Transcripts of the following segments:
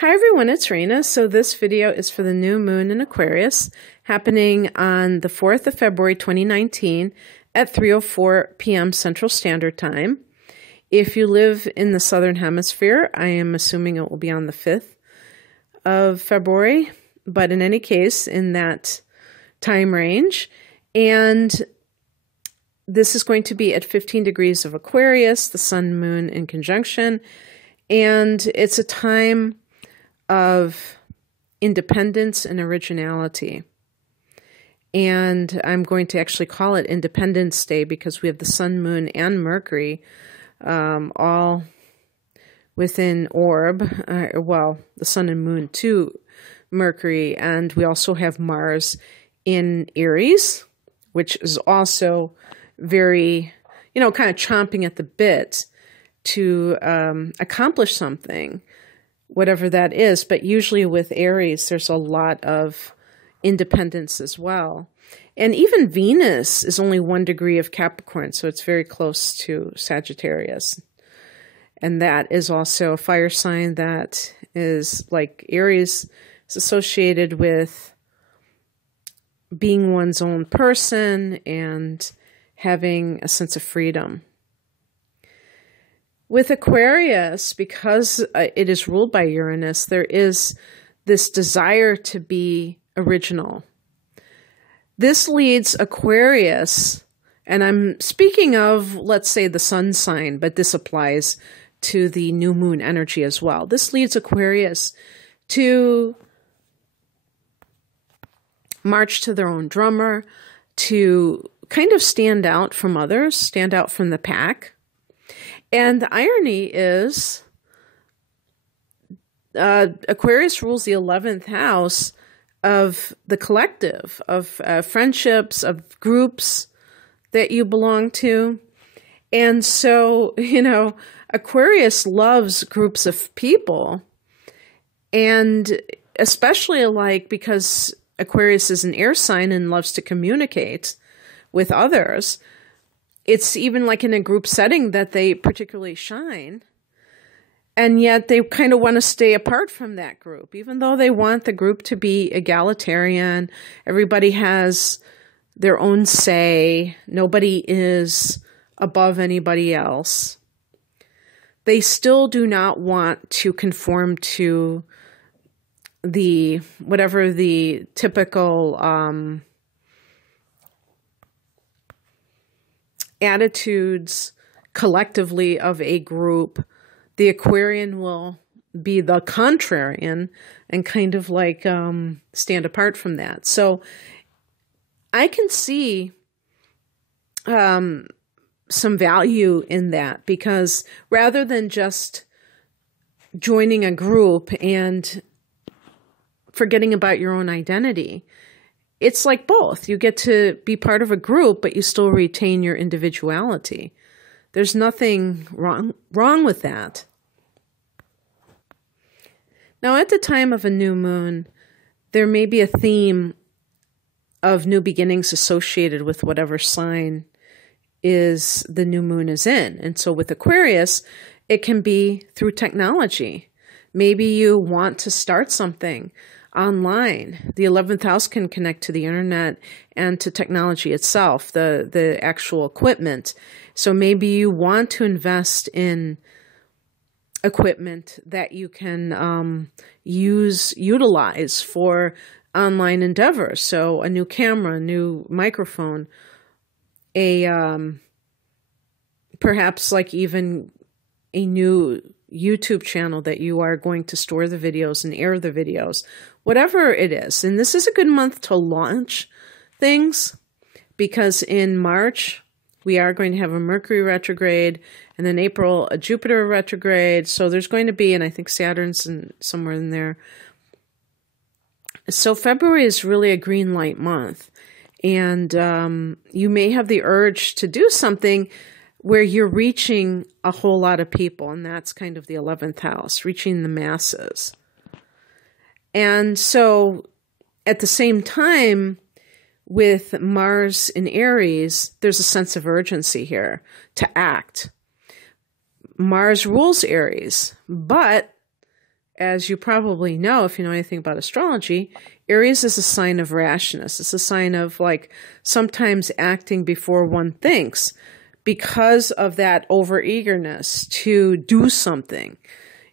Hi everyone, it's Raina. So this video is for the new moon in Aquarius happening on the 4th of February 2019 at 3:04 p.m. Central Standard Time. If you live in the Southern Hemisphere, I am assuming it will be on the 5th of February, but in any case, in that time range. And this is going to be at 15 degrees of Aquarius, the sun, moon in conjunction. And it's a time of independence and originality. And I'm going to actually call it Independence Day because we have the sun, moon, and Mercury all within orb. Well, the sun and moon to Mercury. And we also have Mars in Aries, which is also very, kind of chomping at the bit to accomplish something, whatever that is. But usually with Aries, there's a lot of independence as well. And even Venus is only 1 degree of Capricorn, so it's very close to Sagittarius. And that is also a fire sign that is like Aries is associated with being one's own person and having a sense of freedom. With Aquarius, because it is ruled by Uranus, there is this desire to be original. This leads Aquarius, and I'm speaking of, let's say, the sun sign, but this applies to the new moon energy as well. This leads Aquarius to march to their own drummer, to kind of stand out from others, stand out from the pack. And the irony is, Aquarius rules the 11th house of the collective, of friendships, of groups that you belong to. And so, Aquarius loves groups of people. And especially because Aquarius is an air sign and loves to communicate with others, it's even like in a group setting that they particularly shine. And yet they kind of want to stay apart from that group, even though they want the group to be egalitarian. Everybody has their own say. Nobody is above anybody else. They still do not want to conform to whatever the typical attitudes collectively of a group. The Aquarian will be the contrarian and kind of stand apart from that. So I can see some value in that, because rather than just joining a group and forgetting about your own identity, it's like both. You get to be part of a group, but you still retain your individuality. There's nothing wrong with that. Now, at the time of a new moon, there may be a theme of new beginnings associated with whatever sign is the new moon is in. And so with Aquarius, it can be through technology. Maybe you want to start something online. The 11th house can connect to the internet and to technology itself, the actual equipment. So maybe you want to invest in equipment that you can utilize for online endeavors. So a new camera, a new microphone, perhaps even a new YouTube channel that you are going to store the videos and air the videos, whatever it is. And this is a good month to launch things, because in March, we are going to have a Mercury retrograde, and then April, a Jupiter retrograde. So there's going to be, and I think Saturn's somewhere in there. So February is really a green light month. And you may have the urge to do something where you're reaching a whole lot of people, and that's kind of the 11th house, reaching the masses. And so at the same time, with Mars in Aries, there's a sense of urgency here to act. Mars rules Aries, but as you probably know, if you know anything about astrology, Aries is a sign of rashness. It's a sign of like sometimes acting before one thinks because of that overeagerness to do something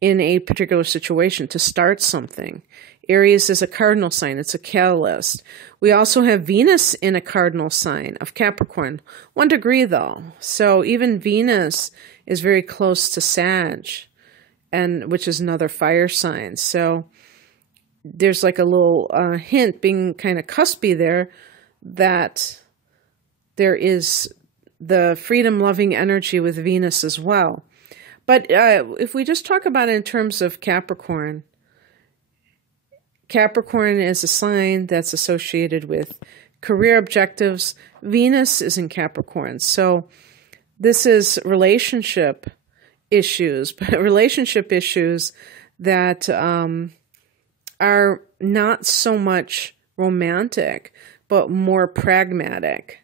in a particular situation, to start something. Aries is a cardinal sign. It's a catalyst. We also have Venus in a cardinal sign of Capricorn, 1 degree though. So even Venus is very close to Sag, and which is another fire sign. So there's like a little hint being kind of cuspy there that there is the freedom-loving energy with Venus as well. But if we just talk about it in terms of Capricorn, Capricorn is a sign that's associated with career objectives. Venus is in Capricorn. So this is relationship issues, but relationship issues that are not so much romantic, but more pragmatic.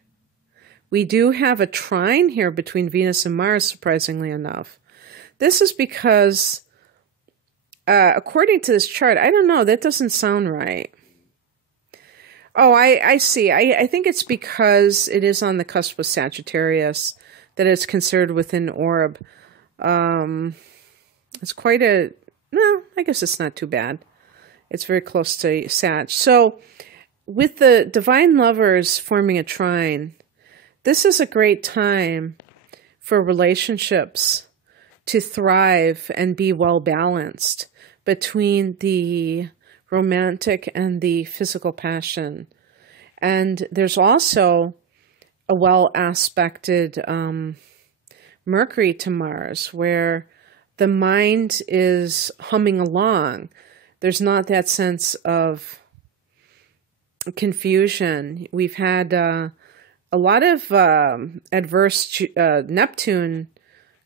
We do have a trine here between Venus and Mars, surprisingly enough. This is because, according to this chart, I don't know, that doesn't sound right. Oh, I see. I think it's because it is on the cusp of Sagittarius that it's considered within orb. It's quite a, no, I guess it's not too bad. It's very close to Sag. So with the divine lovers forming a trine, this is a great time for relationships to thrive and be well balanced between the romantic and the physical passion. And there's also a well-aspected Mercury to Mars, where the mind is humming along. There's not that sense of confusion. We've had a lot of adverse Neptune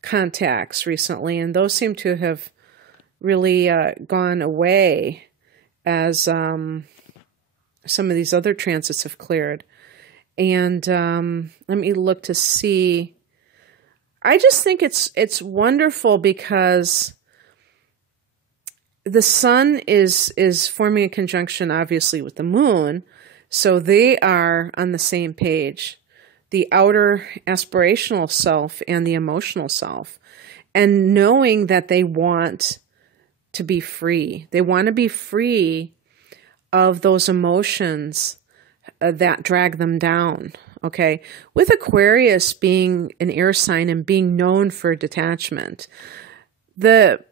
contacts recently, and those seem to have really gone away as some of these other transits have cleared. And let me look to see. I just think it's wonderful because the sun is forming a conjunction, obviously, with the moon, so they are on the same page, the outer aspirational self and the emotional self, and knowing that they want to be free. They want to be free of those emotions that drag them down. Okay, with Aquarius being an air sign and being known for detachment, the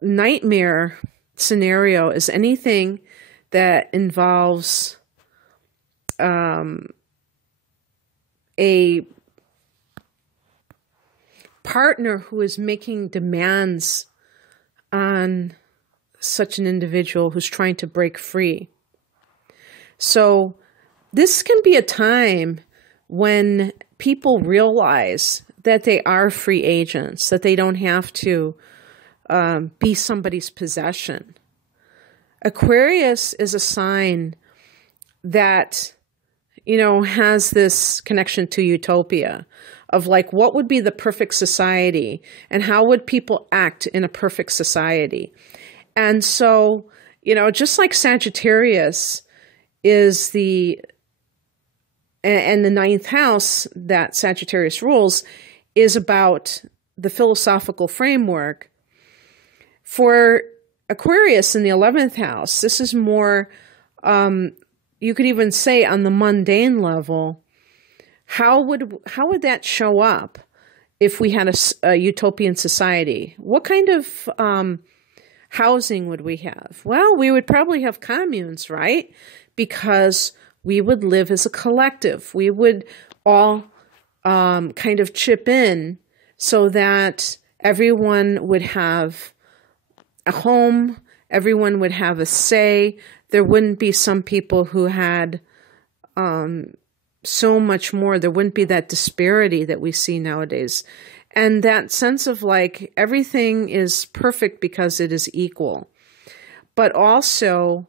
nightmare scenario is anything that involves a partner who is making demands on such an individual who's trying to break free. So this can be a time when people realize that they are free agents, that they don't have to be somebody's possession. Aquarius is a sign that, you know, has this connection to utopia of like, what would be the perfect society and how would people act in a perfect society? And so, you know, just like Sagittarius is and the 9th house that Sagittarius rules is about the philosophical framework. For Aquarius in the 11th house, this is more, you could even say on the mundane level, how would that show up if we had a utopian society? What kind of housing would we have? Well, we would probably have communes, right? Because we would live as a collective. We would all kind of chip in so that everyone would have a home, everyone would have a say. There wouldn't be some people who had so much more. There wouldn't be that disparity that we see nowadays. And that sense of like everything is perfect because it is equal. But also,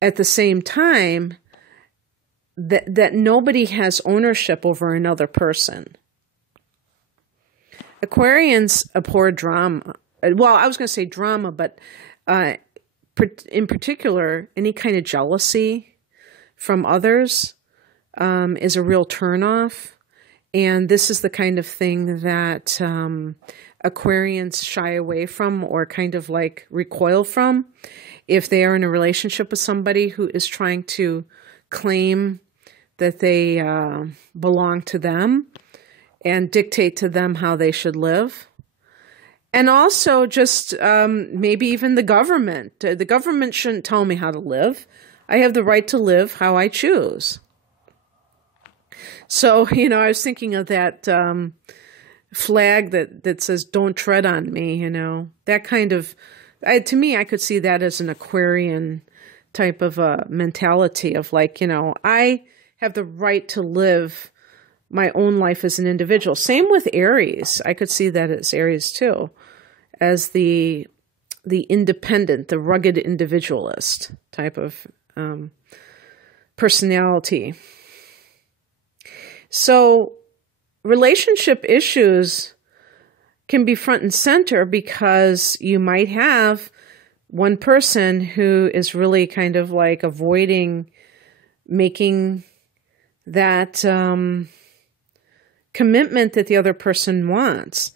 at the same time, that nobody has ownership over another person. Aquarians abhor drama. Well, I was going to say drama, but in particular, any kind of jealousy from others is a real turnoff. And this is the kind of thing that Aquarians shy away from or kind of like recoil from if they are in a relationship with somebody who is trying to claim that they belong to them and dictate to them how they should live. And also just maybe even the government. The government shouldn't tell me how to live. I have the right to live how I choose. So, I was thinking of that flag that says, don't tread on me, that kind of, to me, I could see that as an Aquarian type of a mentality of like, I have the right to live my own life as an individual. Same with Aries. I could see that as Aries too, as the independent, the rugged individualist type of personality. So relationship issues can be front and center because you might have one person who is really kind of like avoiding making that commitment that the other person wants.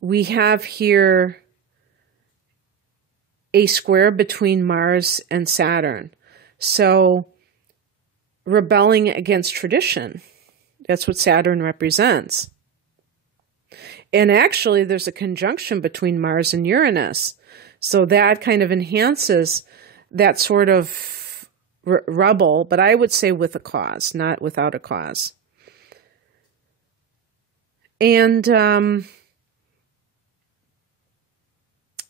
We have here a square between Mars and Saturn. So rebelling against tradition. That's what Saturn represents. And actually, there's a conjunction between Mars and Uranus. So that kind of enhances that sort of rebel, but I would say with a cause, not without a cause. And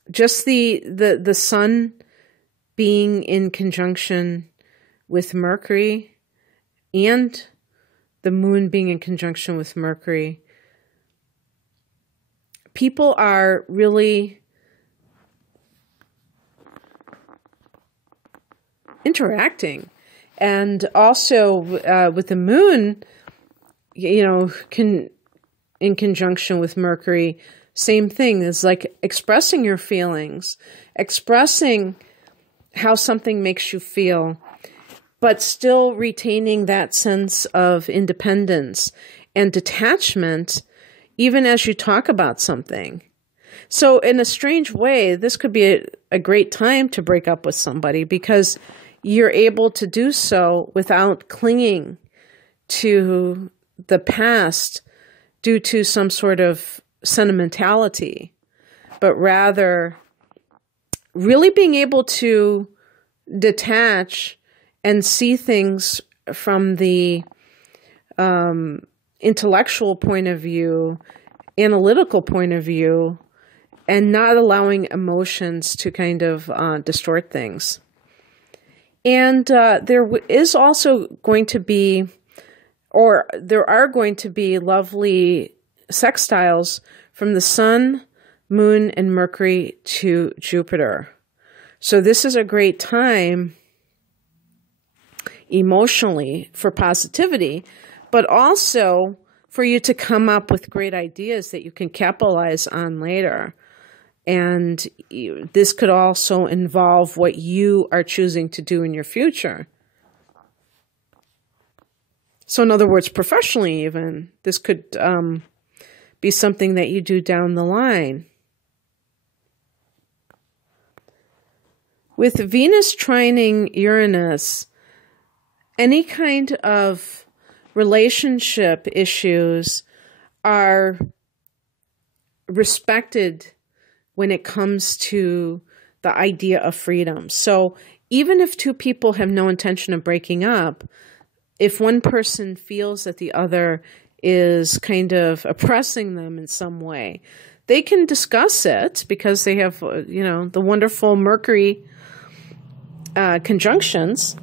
just the sun being in conjunction with Mercury and the moon being in conjunction with Mercury, people are really interacting. And also with the moon, in conjunction with Mercury, same thing. It's like expressing your feelings, expressing how something makes you feel, but still retaining that sense of independence and detachment, even as you talk about something. So in a strange way, this could be a great time to break up with somebody because you're able to do so without clinging to the past due to some sort of sentimentality, but rather really being able to detach and see things from the intellectual point of view, analytical point of view, and not allowing emotions to kind of distort things. And there is also going to be, or there are going to be lovely sextiles from the Sun, Moon, and Mercury to Jupiter. So this is a great time emotionally for positivity, but also for you to come up with great ideas that you can capitalize on later. And this could also involve what you are choosing to do in your future. So in other words, professionally even, this could be something that you do down the line. With Venus trining Uranus, any kind of relationship issues are respected when it comes to the idea of freedom. So even if two people have no intention of breaking up, if one person feels that the other is kind of oppressing them in some way, they can discuss it because they have, the wonderful Mercury conjunctions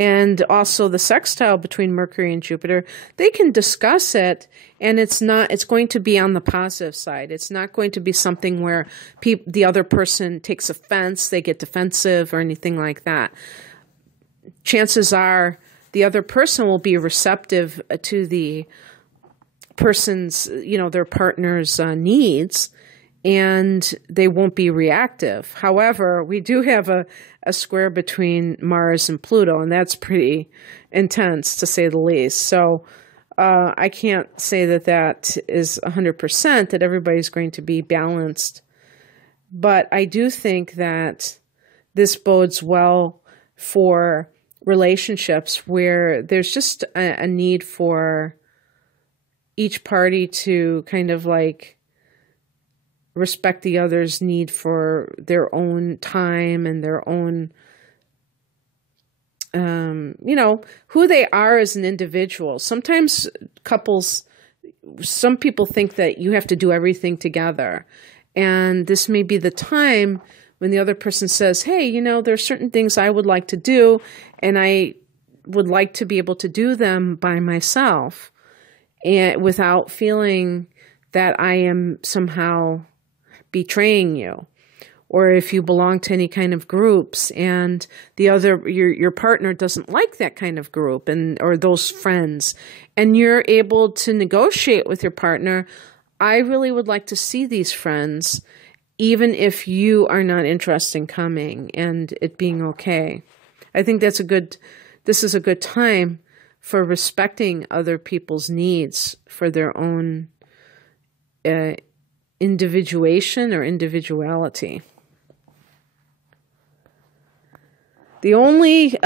and also the sextile between Mercury and Jupiter. They can discuss it, and it's going to be on the positive side. It's not going to be something where the other person takes offense, they get defensive or anything like that. Chances are the other person will be receptive to the person's, their partner's needs, and they won't be reactive. However, we do have a square between Mars and Pluto, and that's pretty intense, to say the least. So I can't say that that is 100%, that everybody's going to be balanced. But I do think that this bodes well for relationships where there's just a need for each party to kind of like respect the other's need for their own time and their own, who they are as an individual. Sometimes some people think that you have to do everything together. And this may be the time when the other person says, hey, there's certain things I would like to do, and I would like to be able to do them by myself and without feeling that I am somehow betraying you. Or if you belong to any kind of groups and your partner doesn't like that kind of group or those friends, and you're able to negotiate with your partner, I really would like to see these friends, even if you are not interested in coming, and it being okay. I think this is a good time for respecting other people's needs for their own individuation or individuality. The only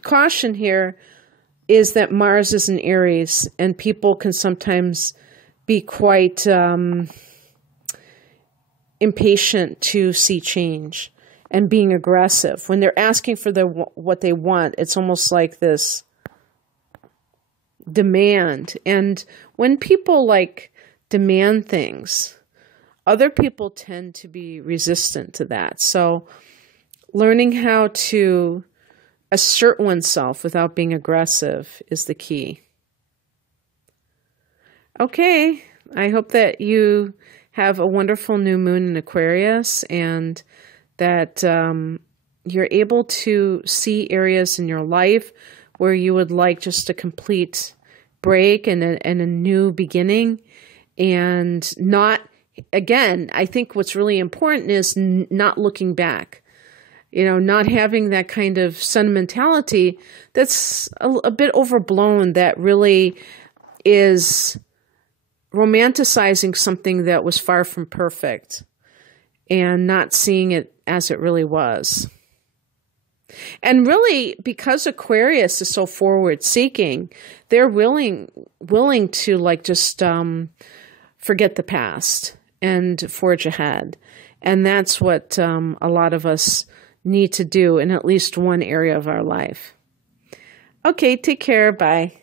caution here is that Mars is in Aries, and people can sometimes be quite impatient to see change and being aggressive. When they're asking for what they want, it's almost like this demand. And when people demand things, other people tend to be resistant to that. So learning how to assert oneself without being aggressive is the key. Okay, I hope that you have a wonderful new moon in Aquarius, and that you're able to see areas in your life where you would like just a complete break and a new beginning, and not, again, I think what's really important is not looking back. Not having that kind of sentimentality that's a bit overblown, that really is romanticizing something that was far from perfect and not seeing it as it really was. And really, because Aquarius is so forward-seeking, they're willing to just forget the past and forge ahead. And that's what a lot of us need to do in at least one area of our life. Okay, take care. Bye.